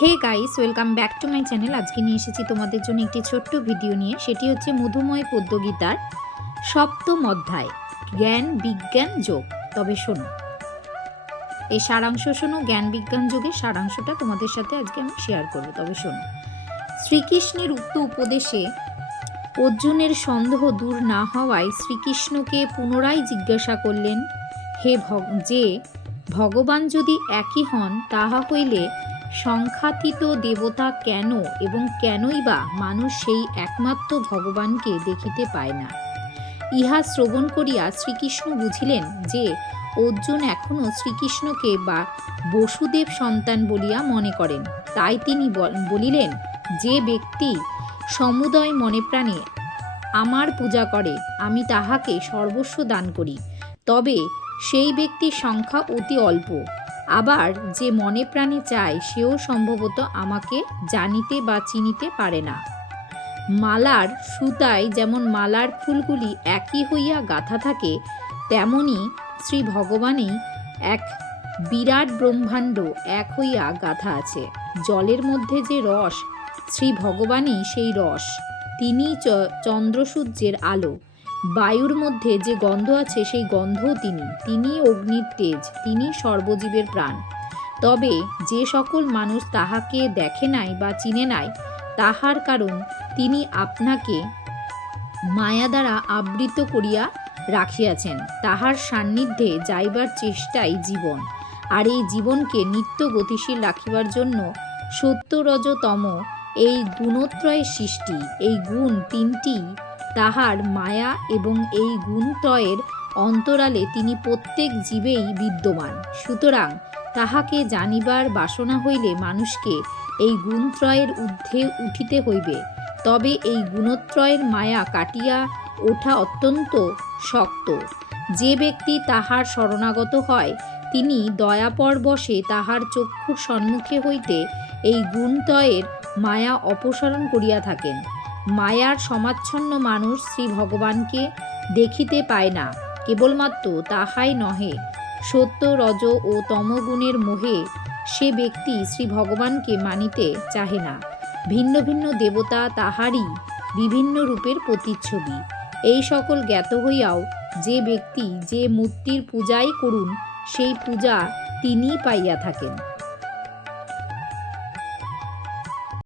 Hey guys, welcome back to my channel. আজকে নিয়ে এসেছি তোমাদের জন্য একটি ছোট্ট ভিডিও নিয়ে। সেটি হচ্ছে মধুময় পদ্যগীতার সপ্তম অধ্যায়, জ্ঞান বিজ্ঞান যোগ। তবে শোনো, এই সারাংশ শোনো, জ্ঞান বিজ্ঞান যোগের সারাংশটা তোমাদের সাথে আজকে আমি শেয়ার করবো। তবে শোনো, শ্রীকৃষ্ণের উক্ত উপদেশে অর্জুনের সন্দেহ দূর না হওয়ায় শ্রীকৃষ্ণকে পুনরায় জিজ্ঞাসা করলেন, যে ভগবান যদি একই হন, তাহা হইলে সংখ্যাতীত দেবতা কেন এবং কেনই বা মানুষ সেই একমাত্র ভগবানকে দেখিতে পায় না? ইহা শ্রবণ করিয়া শ্রীকৃষ্ণ বুঝিলেন যে অর্জুন এখনও শ্রীকৃষ্ণকে বা বসুদেব সন্তান বলিয়া মনে করেন। তাই তিনি বলিলেন, যে ব্যক্তি সমুদয় মনে প্রাণে আমার পূজা করে, আমি তাহাকে সর্বস্ব দান করি। তবে সেই ব্যক্তির সংখ্যা অতি অল্প। আবার যে মনে প্রাণে চায়, সেও সম্ভবত আমাকে জানিতে বা চিনিতে পারে না। মালার সুতায় যেমন মালার ফুলগুলি একই হইয়া গাঁথা থাকে, তেমনি শ্রী ভগবানই এক বিরাট ব্রহ্মাণ্ড এক হইয়া গাঁথা আছে। জলের মধ্যে যে রস, শ্রী ভগবানই সেই রস। তিনি চন্দ্রসূর্যের আলো। বায়ুর মধ্যে যে গন্ধ আছে, সেই গন্ধও তিনি অগ্নির তেজ, তিনি সর্বজীবের প্রাণ। তবে যে সকল মানুষ তাহাকে দেখে নাই বা চিনে নাই, তাহার কারণ তিনি আপনাকে মায়া দ্বারা আবৃত করিয়া রাখিয়াছেন। তাহার সান্নিধ্যে যাইবার চেষ্টাই জীবন। আর এই জীবনকে নিত্য গতিশীল রাখিবার জন্য সত্য রজ তম এই গুণত্রয়ের সৃষ্টি। এই গুণ তিনটি তাহার মায়া, এবং এই গুণত্রয়ের অন্তরালে তিনি প্রত্যেক জীবেই বিদ্যমান। সুতরাং তাহাকে জানিবার বাসনা হইলে মানুষকে এই গুণত্রয়ের ঊর্ধ্বে উঠিতে হইবে। তবে এই গুণত্রয়ের মায়া কাটিয়া ওঠা অত্যন্ত শক্ত। যে ব্যক্তি তাহার শরণাগত হয়, তিনি দয়াপরবশে তাহার চক্ষুর সম্মুখে হইতে এই গুণত্রয়ের মায়া অপসারণ করিয়া থাকেন। মায়ার সমাচ্ছন্ন মানুষ শ্রী ভগবানকে দেখিতে পায় না। কেবলমাত্র তাহাই নহে, সত্য রজ ও তমগুণের মোহে সে ব্যক্তি শ্রী ভগবানকে মানিতে চাহে না। ভিন্ন ভিন্ন দেবতা তাহারই বিভিন্ন রূপের প্রতিচ্ছবি। এই সকল জ্ঞাত হইয়াও যে ব্যক্তি যে মূর্তির পূজাই করুন, সেই পূজা তিনিই পাইয়া থাকেন।